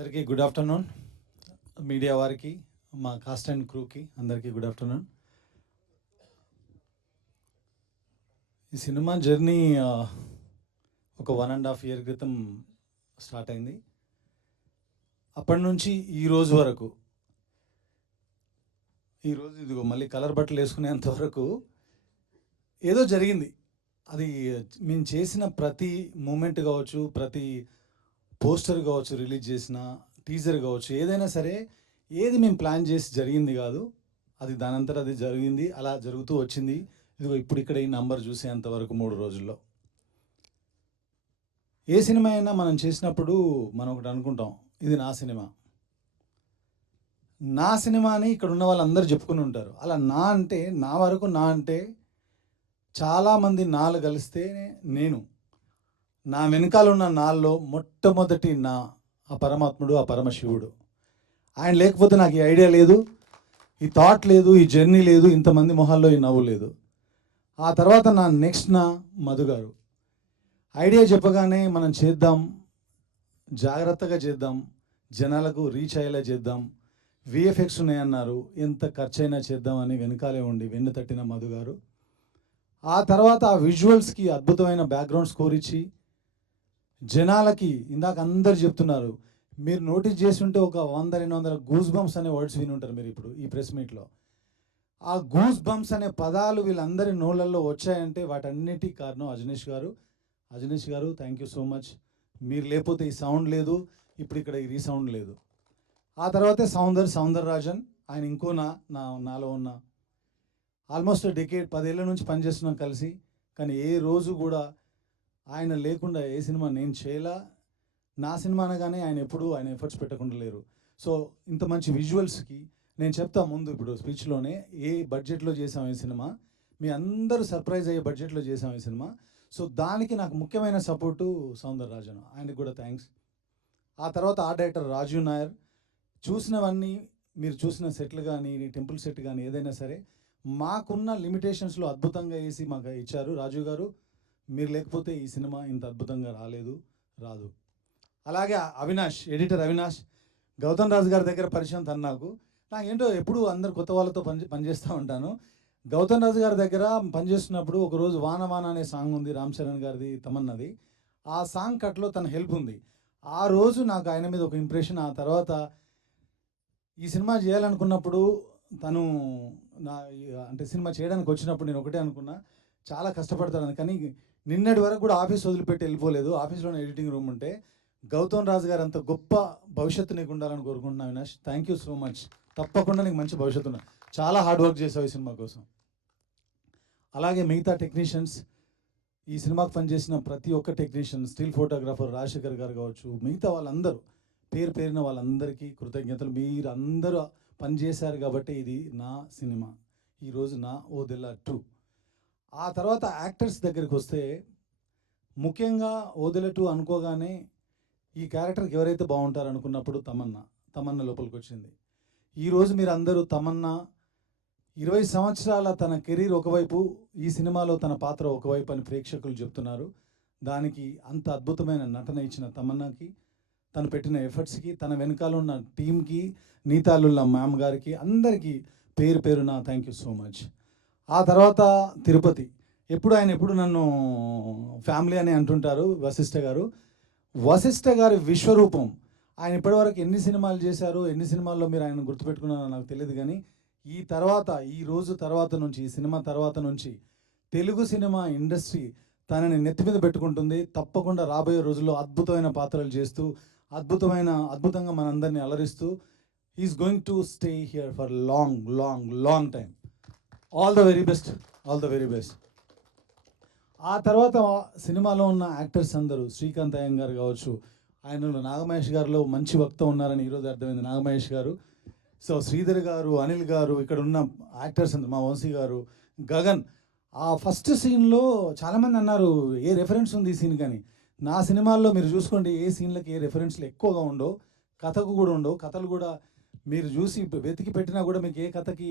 అందరికీ good afternoon. Media వారికి, మా కాస్ట్ అండ్ క్రూకి అందరికీ గుడ్ ఆఫ్టర్నూన్. ఈ సినిమా జర్నీ ఒక 1.5 year క్రితం స్టార్ట్ అయింది. అప్పటి నుంచి ఈ రోజు వరకు, ఈరోజు ఇదిగో మళ్ళీ కలర్ బట్టలు వేసుకునేంత వరకు ఏదో జరిగింది. అది మేము చేసిన ప్రతి మూమెంట్ కావచ్చు, ప్రతి పోస్టర్ కావచ్చు, రిలీజ్ చేసిన టీజర్ కావచ్చు, ఏదైనా సరే ఏది మేము ప్లాన్ చేసి జరిగింది కాదు. అది దానంతట అది జరిగింది, అలా జరుగుతూ వచ్చింది. ఇదిగో ఇప్పుడు ఇక్కడ ఈ నంబర్ చూసేంతవరకు 3 రోజుల్లో. ఏ సినిమా అయినా మనం చేసినప్పుడు మనం ఒకటి అనుకుంటాం, ఇది నా సినిమా. నా సినిమా అని ఇక్కడ ఉన్న వాళ్ళందరూ చెప్పుకుని ఉంటారు. అలా నా అంటే, నా వరకు నా అంటే చాలామంది నాలు కలిస్తే నేను, నా వెనకాల ఉన్న నాల్లో మొట్టమొదటి నా ఆ పరమాత్ముడు, ఆ పరమశివుడు. ఆయన లేకపోతే నాకు ఈ ఐడియా లేదు, ఈ థాట్ లేదు, ఈ జర్నీ లేదు, ఇంతమంది మొహాల్లో ఈ నవ్వు లేదు. ఆ తర్వాత నా నెక్స్ట్ నా మధు గారు. ఐడియా చెప్పగానే మనం చేద్దాం, జాగ్రత్తగా చేద్దాం, జనాలకు రీచ్ అయ్యేలా చేద్దాం, విఎఫ్ఎక్స్ ఉన్నాయన్నారు, ఎంత ఖర్చైనా చేద్దామని వెనకాలే ఉండి వెన్ను తట్టిన మధు గారు. ఆ తర్వాత ఆ విజువల్స్కి అద్భుతమైన బ్యాక్గ్రౌండ్ స్కోర్ ఇచ్చి జనాలకి, ఇందాక అందరు చెప్తున్నారు, మీరు నోటీస్ చేసి ఉంటే ఒక 100-200 గూస్ బంప్స్ అనే వర్డ్స్ విని ఉంటారు మీరు ఇప్పుడు ఈ ప్రెస్ మీట్లో. ఆ గూస్ బంప్స్ అనే పదాలు వీళ్ళందరి నోళ్ళల్లో వచ్చాయంటే వాటన్నిటికీ కారణం అజనీష్ గారు. అజనీష్ గారు, థ్యాంక్ యూ సో మచ్. మీరు లేకపోతే ఈ సౌండ్ లేదు, ఇప్పుడు ఇక్కడ ఈ రీసౌండ్ లేదు. ఆ తర్వాతే సౌందరరాజన్, ఆయన ఇంకో నాలో ఉన్న ఆల్మోస్ట్ డెకేడ్ 10 ఏళ్ళ నుంచి పనిచేస్తున్నాం కలిసి. కానీ ఏ రోజు కూడా ఆయన లేకుండా ఏ సినిమా నేను చేయలా. నా సినిమా అనగానే ఆయన ఎప్పుడూ ఆయన ఎఫర్ట్స్ పెట్టకుండా లేరు. సో ఇంత మంచి విజువల్స్కి నేను చెప్తా ముందు ఇప్పుడు స్పీచ్లోనే ఏ బడ్జెట్లో చేసాం ఈ సినిమా, మీ అందరూ సర్ప్రైజ్ అయ్యే బడ్జెట్లో చేసాం ఈ సినిమా. సో దానికి నాకు ముఖ్యమైన సపోర్టు సౌందరరాజన్, ఆయనకు కూడా థ్యాంక్స్. ఆ తర్వాత ఆర్ట్ డైరెక్టర్ రాజీవ్ నాయర్. చూసినవన్నీ మీరు చూసిన సెట్లు కానీ, టెంపుల్ సెట్ కానీ ఏదైనా సరే మాకున్న లిమిటేషన్స్లో అద్భుతంగా వేసి మాకు ఇచ్చారు రాజు గారు. మీరు లేకపోతే ఈ సినిమా ఇంత అద్భుతంగా రాదు. అలాగే అవినాష్, ఎడిటర్ అవినాష్, గౌతమ్ రాజు గారి దగ్గర పరిచయం తను నాకేంటో ఎప్పుడు అందరు కొత్త వాళ్ళతో పనిచేస్తూ ఉంటాను. గౌతమ్ రాజు గారి దగ్గర పనిచేస్తున్నప్పుడు ఒకరోజు వాన వాన అనే సాంగ్ ఉంది, రామ్ చరణ్ గారిది, తమన్నది. ఆ సాంగ్ కట్లో తన హెల్ప్ ఉంది. ఆ రోజు నాకు ఆయన మీద ఒక ఇంప్రెషన్. ఆ తర్వాత ఈ సినిమా చేయాలనుకున్నప్పుడు తను అంటే సినిమా చేయడానికి వచ్చినప్పుడు నేను ఒకటే అనుకున్నా, చాలా కష్టపడతాను. కానీ నిన్నటి వరకు కూడా ఆఫీస్ వదిలిపెట్టి వెళ్ళిపోలేదు. ఆఫీస్లోనే ఎడిటింగ్ రూమ్ ఉంటే. గౌతమ్ రాజు గారు అంత గొప్ప భవిష్యత్తు నీకు ఉండాలని కోరుకుంటున్నాను Avinash. Thank you so much. తప్పకుండా నీకు మంచి భవిష్యత్తు ఉన్నా. చాలా హార్డ్ వర్క్ చేసావు ఈ సినిమా కోసం. అలాగే మిగతా టెక్నీషియన్స్, ఈ సినిమాకి పనిచేసిన ప్రతి ఒక్క టెక్నీషియన్, స్టిల్ ఫోటోగ్రాఫర్ రాజశేఖర్ గారు కావచ్చు, మిగతా వాళ్ళందరూ పేరున వాళ్ళందరికీ కృతజ్ఞతలు. మీరు అందరూ పనిచేశారు కాబట్టి ఇది నా సినిమా, ఈరోజు నా ఓదెలా 2. ఆ తర్వాత యాక్టర్స్ దగ్గరికి వస్తే, ముఖ్యంగా ఓదెలా 2 అనుకోగానే ఈ క్యారెక్టర్కి ఎవరైతే బాగుంటారు అనుకున్నప్పుడు తమన్నా లోపలికి వచ్చింది. ఈరోజు మీరు అందరూ తమన్నా 20 సంవత్సరాల తన కెరీర్ ఒకవైపు, ఈ సినిమాలో తన పాత్ర ఒకవైపు అని ప్రేక్షకులు చెప్తున్నారు. దానికి అంత అద్భుతమైన నటన ఇచ్చిన తమన్నాకి, తను పెట్టిన ఎఫర్ట్స్కి, తన వెనకాల ఉన్న టీంకి, నీతాలుల్లా మ్యామ్ గారికి, అందరికీ పేరున థ్యాంక్ యూ సో మచ్. ఆ తర్వాత తిరుపతి. ఎప్పుడు నన్ను ఫ్యామిలీ అని అంటుంటారు వశిష్ఠ గారి విశ్వరూపం. ఆయన ఇప్పటివరకు ఎన్ని సినిమాలు చేశారు, ఎన్ని సినిమాల్లో మీరు ఆయన గుర్తుపెట్టుకున్నారో నాకు తెలియదు. కానీ ఈ రోజు తర్వాత నుంచి, ఈ సినిమా తర్వాత నుంచి తెలుగు సినిమా ఇండస్ట్రీ తనని నెత్తి మీద పెట్టుకుంటుంది. తప్పకుండా రాబోయే రోజుల్లో అద్భుతమైన పాత్రలు చేస్తూ, అద్భుతంగా మనందరినీ అలరిస్తూ, is going to stay here for long time. All the very best. ఆ తర్వాత సినిమాలో ఉన్న యాక్టర్స్ అందరూ, శ్రీకాంత్ అయ్యంగారు కావచ్చు, ఆయనలో నాగమహేష్ గారిలో మంచి వక్త ఉన్నారని ఈరోజు అర్థమైంది, నాగమహేష్ గారు. సో శ్రీధర్ గారు, అనిల్ గారు, ఇక్కడ ఉన్న యాక్టర్స్ అందరూ, మా వంశీ గారు, గగన్. ఆ ఫస్ట్ సీన్లో చాలామంది అన్నారు ఏ రెఫరెన్స్ ఉంది ఈ సీన్ కానీ. నా సినిమాల్లో మీరు చూసుకోండి, ఏ సీన్లకి ఏ రెఫరెన్స్లు ఎక్కువగా ఉండవు, కథకు కూడా ఉండవు. కథలు కూడా మీరు చూసి వెతికి పెట్టినా కూడా మీకు ఏ కథకి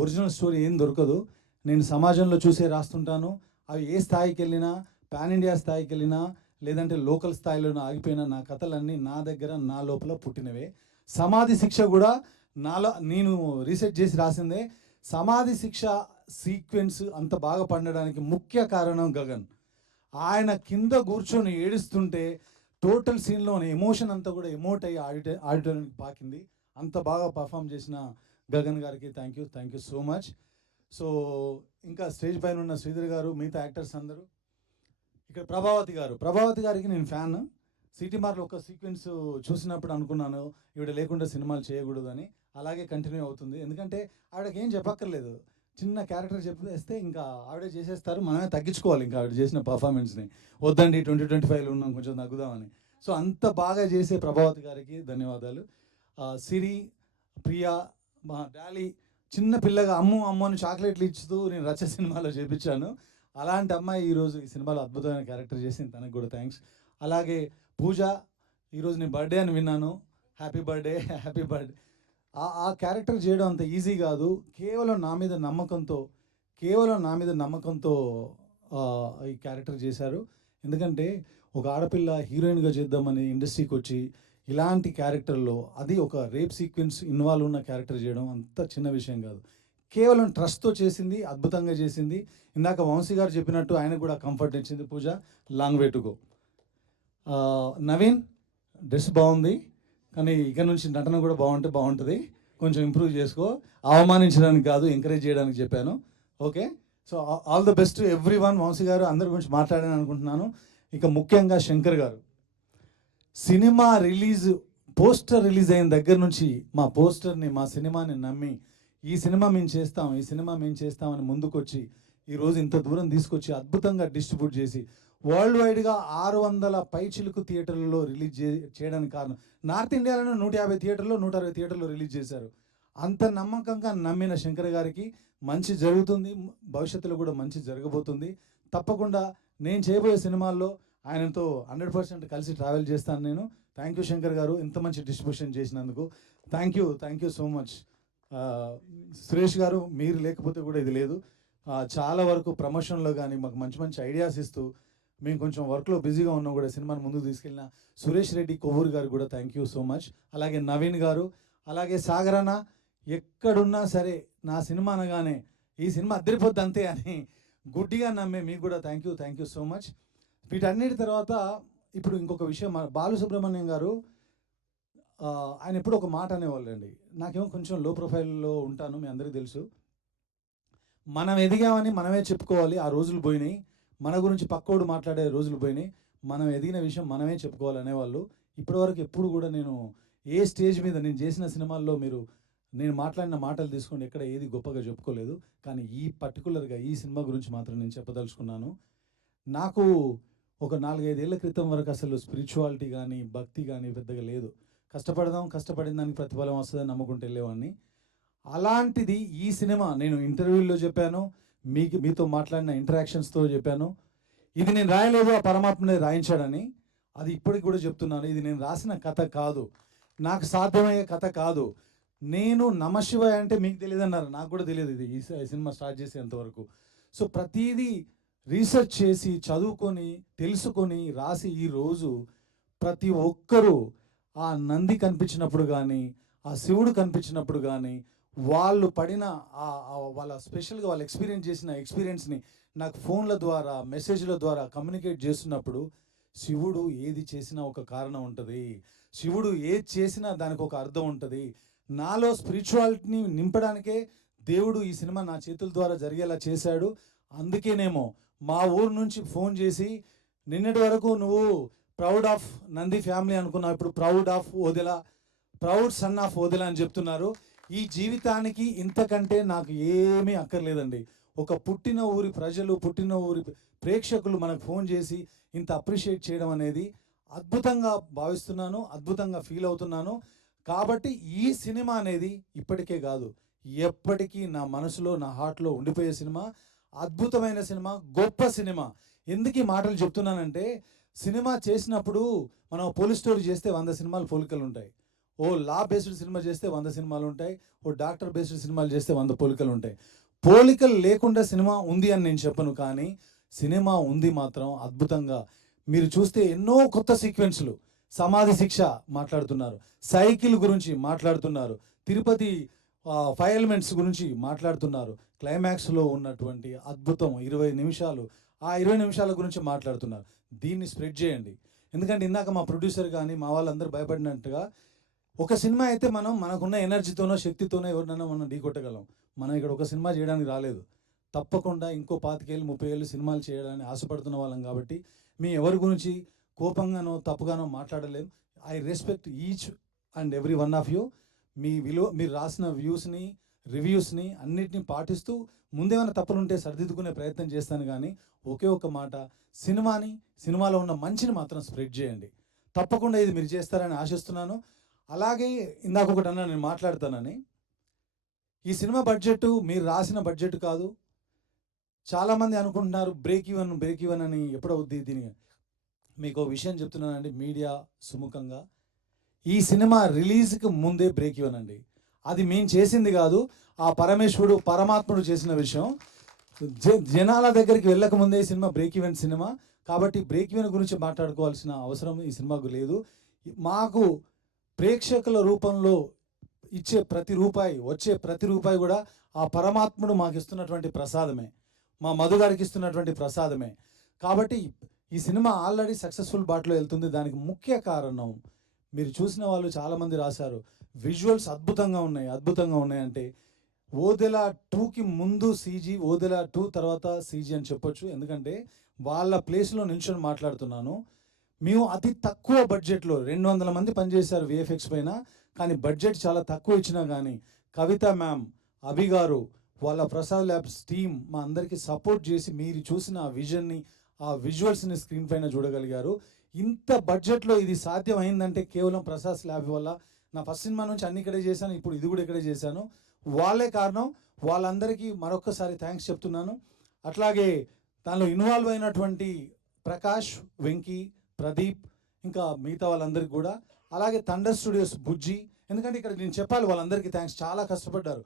ఒరిజినల్ స్టోరీ ఏం దొరకదు. నేను సమాజంలో చూసే రాస్తుంటాను. అవి ఏ స్థాయికి వెళ్ళినా, పాన్ ఇండియా స్థాయికి వెళ్ళినా, లేదంటే లోకల్ స్థాయిలో ఆగిపోయిన నా కథలన్నీ నా దగ్గర నా లోపల పుట్టినవే. సమాధి శిక్ష కూడా నాలో నేను రీసెర్చ్ చేసి రాసిందే. సమాధి శిక్ష సీక్వెన్స్ అంత బాగా పండడానికి ముఖ్య కారణం గగన్. ఆయన కింద కూర్చొని ఏడుస్తుంటే టోటల్ సీన్లోని ఎమోషన్ అంతా కూడా ఎమోట్ అయ్యి ఆడిటోరియంకి పాకింది. అంత బాగా పర్ఫామ్ చేసిన గగన్ గారికి thank you so much. So ఇంకా స్టేజ్ పైన ఉన్న శ్రీధర్ గారు, మిగతా యాక్టర్స్ అందరూ, ఇక్కడ ప్రభావతి గారికి నేను ఫ్యాన్. సిటీ మార్లో ఒక సీక్వెన్స్ చూసినప్పుడు అనుకున్నాను ఈవిడ లేకుండా సినిమాలు చేయకూడదు అని. అలాగే కంటిన్యూ అవుతుంది, ఎందుకంటే ఆవిడకి ఏం చెప్పక్కర్లేదు, చిన్న క్యారెక్టర్ చెప్పేస్తే ఇంకా ఆవిడే చేసేస్తారు. మనమే తగ్గించుకోవాలి ఇంకా ఆవిడ చేసిన పర్ఫార్మెన్స్ని. వద్దండి 2025లో ఉన్నాం, కొంచెం తగ్గుదామని. సో అంత బాగా చేసే ప్రభావతి గారికి ధన్యవాదాలు. సిరి, ప్రియా, మా డాలీ చిన్న పిల్లగా అమ్ము అని చాక్లెట్లు ఇచ్చుతూ నేను రచ్చ సినిమాలో చేపించాను. అలాంటి అమ్మాయి ఈరోజు ఈ సినిమాలో అద్భుతమైన క్యారెక్టర్ చేసింది, తనకు కూడా థ్యాంక్స్. అలాగే పూజ, ఈరోజు నేను బర్త్డే అని విన్నాను, హ్యాపీ బర్త్డే. ఆ క్యారెక్టర్ చేయడం అంత ఈజీ కాదు. కేవలం నా మీద నమ్మకంతో ఈ క్యారెక్టర్ చేశారు. ఎందుకంటే ఒక ఆడపిల్ల హీరోయిన్గా చేద్దామని ఇండస్ట్రీకి వచ్చి ఇలాంటి క్యారెక్టర్లో, అది ఒక రేప్ సీక్వెన్స్ ఇన్వాల్వ్ ఉన్న క్యారెక్టర్ చేయడం అంత చిన్న విషయం కాదు. కేవలం ట్రస్ట్తో చేసింది, అద్భుతంగా చేసింది. ఇందాక వంశీ గారు చెప్పినట్టు ఆయన కూడా కంఫర్ట్ ఇచ్చింది Pooja. Long way to go. Naveen, dress బాగుంది, కానీ ఇక నుంచి నటన కూడా బాగుంటుంది, కొంచెం ఇంప్రూవ్ చేసుకో. అవమానించడానికి కాదు, ఎంకరేజ్ చేయడానికి చెప్పాను. Okay, so all the best everyone. Vamshi గారు అందరి గురించి మాట్లాడాను అనుకుంటున్నాను. ఇక ముఖ్యంగా శంకర్ గారు, సినిమా పోస్టర్ రిలీజ్ అయిన దగ్గర నుంచి మా సినిమాని నమ్మి ఈ సినిమా మేము చేస్తామని ముందుకొచ్చి ఈరోజు ఇంత దూరం తీసుకొచ్చి అద్భుతంగా డిస్ట్రిబ్యూట్ చేసి వరల్డ్ వైడ్గా 600 పైచిలుకు థియేటర్లలో రిలీజ్ చేయడానికి కారణం, నార్త్ ఇండియాలోనే 150 థియేటర్లో 160 థియేటర్లో రిలీజ్ చేశారు. అంత నమ్మకంగా నమ్మిన శంకర్ గారికి మంచి జరుగుతుంది, భవిష్యత్తులో కూడా మంచి జరగబోతుంది. తప్పకుండా నేను చేయబోయే సినిమాల్లో ఆయనతో 100% కలిసి ట్రావెల్ చేస్తాను నేను. థ్యాంక్ యూ శంకర్ గారు, ఇంత మంచి డిస్ట్రిబ్యూషన్ చేసినందుకు thank you so much. Suresh గారు, మీరు లేకపోతే కూడా ఇది లేదు. చాలా వరకు ప్రమోషన్లో కానీ మాకు మంచి ఐడియాస్ ఇస్తూ, మేము కొంచెం వర్క్లో బిజీగా ఉన్నాం కూడా సినిమాని ముందుకు తీసుకెళ్ళిన సురేష్ రెడ్డి కొవ్వూరు గారు కూడా థ్యాంక్ యూ సో మచ్. అలాగే నవీన్ గారు, అలాగే సాగరన్న, ఎక్కడున్నా సరే నా సినిమా అనగానే ఈ సినిమా అద్దరిపోద్ది అంతే అని గుడ్డిగా నమ్మే మీకు కూడా థ్యాంక్ యూ సో మచ్. వీటన్నిటి తర్వాత ఇప్పుడు ఇంకొక విషయం, బాలసుబ్రహ్మణ్యం గారు ఆయన ఎప్పుడు ఒక మాట అనేవాళ్ళండి. నాకేమో కొంచెం లో ప్రొఫైల్లో ఉంటాను, మీ అందరికీ తెలుసు. మనం ఎదిగామని మనమే చెప్పుకోవాలి, ఆ రోజులు పోయినాయి. మన గురించి పక్కోడు మాట్లాడే రోజులు పోయినాయి. మనం ఎదిగిన విషయం మనమే చెప్పుకోవాలి అనేవాళ్ళు. ఇప్పటివరకు ఎప్పుడు కూడా నేను ఏ స్టేజ్ మీద నేను చేసిన సినిమాల్లో నేను మాట్లాడిన మాటలు తీసుకొని ఎక్కడ ఏది గొప్పగా చెప్పుకోలేదు. కానీ ఈ పర్టికులర్గా ఈ సినిమా గురించి మాత్రం నేను చెప్పదలుచుకున్నాను. నాకు ఒక 4-5 ఏళ్ల క్రితం వరకు అసలు స్పిరిచువాలిటీ కానీ భక్తి కానీ పెద్దగా లేదు. కష్టపడిన దానికి ప్రతిఫలం వస్తుందని నమ్ముకుంటూ వెళ్ళేవాడిని. అలాంటిది ఈ సినిమా, నేను ఇంటర్వ్యూల్లో చెప్పాను, మీతో మాట్లాడిన ఇంటరాక్షన్స్తో చెప్పాను, ఇది నేను రాయలేదు, ఆ పరమాత్మనే రాయించాడని. అది ఇప్పటికి కూడా చెప్తున్నాను, ఇది నేను రాసిన కథ కాదు, నాకు సాధ్యమయ్యే కథ కాదు. నేను నమశివాయ అంటే మీకు తెలియదు అన్నారు, నాకు కూడా తెలియదు ఇది ఈ సినిమా స్టార్ట్ చేసేంతవరకు. సో ప్రతిదీ రీసెర్చ్ చేసి చదువుకొని తెలుసుకొని రాసి ఈరోజు ప్రతి ఒక్కరూ ఆ నంది కనిపించినప్పుడు కానీ, ఆ శివుడు కనిపించినప్పుడు కానీ, వాళ్ళు పడిన వాళ్ళ స్పెషల్గా వాళ్ళు ఎక్స్పీరియన్స్ చేసిన ఎక్స్పీరియన్స్ని నాకు ఫోన్ల ద్వారా మెసేజ్ల ద్వారా కమ్యూనికేట్ చేస్తున్నప్పుడు, శివుడు ఏది చేసినా ఒక కారణం ఉంటుంది, శివుడు ఏది చేసినా దానికి ఒక అర్థం ఉంటుంది. నాలో స్పిరిచువాలిటీని నింపడానికే దేవుడు ఈ సినిమా నా చేతుల ద్వారా జరిగేలా చేశాడు. అందుకేనేమో మా ఊరు నుంచి ఫోన్ చేసి, నిన్నటి వరకు నువ్వు ప్రౌడ్ ఆఫ్ నంది ఫ్యామిలీ అనుకున్నావు, ఇప్పుడు ప్రౌడ్ సన్ ఆఫ్ ఓదెలా అని చెప్తున్నారు. ఈ జీవితానికి ఇంతకంటే నాకు ఏమీ అక్కర్లేదండి. ఒక పుట్టిన ఊరి ప్రజలు, పుట్టిన ఊరి ప్రేక్షకులు మనకు ఫోన్ చేసి ఇంత అప్రిషియేట్ చేయడం అనేది అద్భుతంగా భావిస్తున్నాను, అద్భుతంగా ఫీల్ అవుతున్నాను. కాబట్టి ఈ సినిమా అనేది ఇప్పటికే కాదు, ఎప్పటికీ నా మనసులో, నా హార్ట్లో ఉండిపోయే సినిమా, అద్భుతమైన సినిమా, గొప్ప సినిమా. ఎందుకు ఈ మాటలు చెప్తున్నానంటే, సినిమా చేసినప్పుడు మనం పోలీస్ స్టోరీ చేస్తే 100 సినిమాలు పోలికలు ఉంటాయి, ఓ లా బేస్డ్ సినిమా చేస్తే 100 సినిమాలు ఉంటాయి, ఓ డాక్టర్ బేస్డ్ సినిమాలు చేస్తే 100 పోలికలు ఉంటాయి. పోలికలు లేకుండా సినిమా ఉంది అని నేను చెప్పను, కానీ సినిమా ఉంది మాత్రం అద్భుతంగా. మీరు చూస్తే ఎన్నో కొత్త సీక్వెన్స్లు, సమాధి శిక్ష మాట్లాడుతున్నారు, సైకిల్ గురించి మాట్లాడుతున్నారు, తిరుపతి 5 ఎలిమెంట్స్ గురించి మాట్లాడుతున్నారు, క్లైమాక్స్లో ఉన్నటువంటి అద్భుతం 20 నిమిషాలు, ఆ 20 నిమిషాల గురించి మాట్లాడుతున్నారు. దీన్ని స్ప్రెడ్ చేయండి. ఎందుకంటే ఇందాక మా ప్రొడ్యూసర్ కానీ మా వాళ్ళందరూ భయపడినట్టుగా ఒక సినిమా అయితే మనకున్న ఎనర్జీతోనో శక్తితోనో ఎవరినైనా మనం ఢీకొట్టగలం. మనం ఇక్కడ ఒక సినిమా చేయడానికి రాలేదు. తప్పకుండా ఇంకో 25 ఏళ్ళు 30 ఏళ్ళు సినిమాలు చేయడానికి ఆశపడుతున్న వాళ్ళం కాబట్టి మీ ఎవరి గురించి కోపంగానో తప్పుగానో మాట్లాడలేం. I respect each and every one of you. మీరు రాసిన వ్యూస్ని, రివ్యూస్ని అన్నిటినీ పాటిస్తూ ముందేమైనా తప్పులుంటే సరిదిద్దుకునే ప్రయత్నం చేస్తాను. కానీ ఒకే ఒక మాట, సినిమాలో ఉన్న మంచిని మాత్రం స్ప్రెడ్ చేయండి. తప్పకుండా ఇది మీరు చేస్తారని ఆశిస్తున్నాను. అలాగే ఇందాక ఒకటి అన్నా, నేను మాట్లాడతానని, ఈ సినిమా బడ్జెట్ మీరు రాసిన బడ్జెట్ కాదు. చాలామంది అనుకుంటున్నారు బ్రేక్ ఈవెన్ అని ఎప్పుడవుద్ది. దీని మీకు విషయం చెప్తున్నానండి మీడియా సుముఖంగా, ఈ సినిమా రిలీజ్కి ముందే బ్రేక్ ఈవెన్ అండి. అది మేము చేసింది కాదు, ఆ పరమాత్ముడు చేసిన విషయం. జనాల దగ్గరికి వెళ్ళక ముందే ఈ సినిమా బ్రేక్ ఈవెన్ సినిమా కాబట్టి బ్రేక్ ఈవెన్ గురించి మాట్లాడుకోవాల్సిన అవసరం ఈ సినిమాకు లేదు. మాకు ప్రేక్షకుల రూపంలో ఇచ్చే ప్రతి రూపాయి, వచ్చే ప్రతి రూపాయి కూడా ఆ పరమాత్ముడు మాకు ఇస్తున్నటువంటి ప్రసాదమే, మా మధు గారికి ఇస్తున్నటువంటి ప్రసాదమే. కాబట్టి ఈ సినిమా ఆల్రెడీ సక్సెస్ఫుల్ బాటలో వెళ్తుంది. దానికి ముఖ్య కారణం మీరు చూసిన వాళ్ళు చాలామంది రాశారు, విజువల్స్ అద్భుతంగా ఉన్నాయి అంటే ఓదెల 2కి ముందు సీజీ, ఓదెల 2 తర్వాత సీజీ అని చెప్పొచ్చు. ఎందుకంటే వాళ్ళ ప్లేస్లో నిల్చొని మాట్లాడుతున్నాను. మేము అతి తక్కువ బడ్జెట్లో 200 మంది పనిచేశారు విఎఫ్ఎక్స్ పైన, కానీ బడ్జెట్ చాలా తక్కువ ఇచ్చినా కానీ కవిత మ్యామ్, అభి గారు, వాళ్ళ ప్రసాద్ ల్యాబ్స్ టీమ్ మా అందరికీ సపోర్ట్ చేసి మీరు చూసిన ఆ విజన్ని, ఆ విజువల్స్ని స్క్రీన్ పైన చూడగలిగారు. ఇంత బడ్జెట్లో ఇది సాధ్యమైందంటే కేవలం ప్రసాద్ ల్యాబ్ వల్ల. నా ఫస్ట్ సినిమా నుంచి అన్ని ఇక్కడే చేశాను, ఇప్పుడు ఇది కూడా ఇక్కడే చేశాను. వాళ్ళే కారణం. వాళ్ళందరికీ మరొక్కసారి థ్యాంక్స్ చెప్తున్నాను. అట్లాగే దానిలో ఇన్వాల్వ్ అయినటువంటి ప్రకాష్, వెంకీ, ప్రదీప్, ఇంకా మిగతా వాళ్ళందరికీ కూడా, అలాగే థండర్ స్టూడియోస్ బుజ్జి, ఎందుకంటే ఇక్కడ నేను చెప్పాలి వాళ్ళందరికీ థ్యాంక్స్. చాలా కష్టపడ్డారు.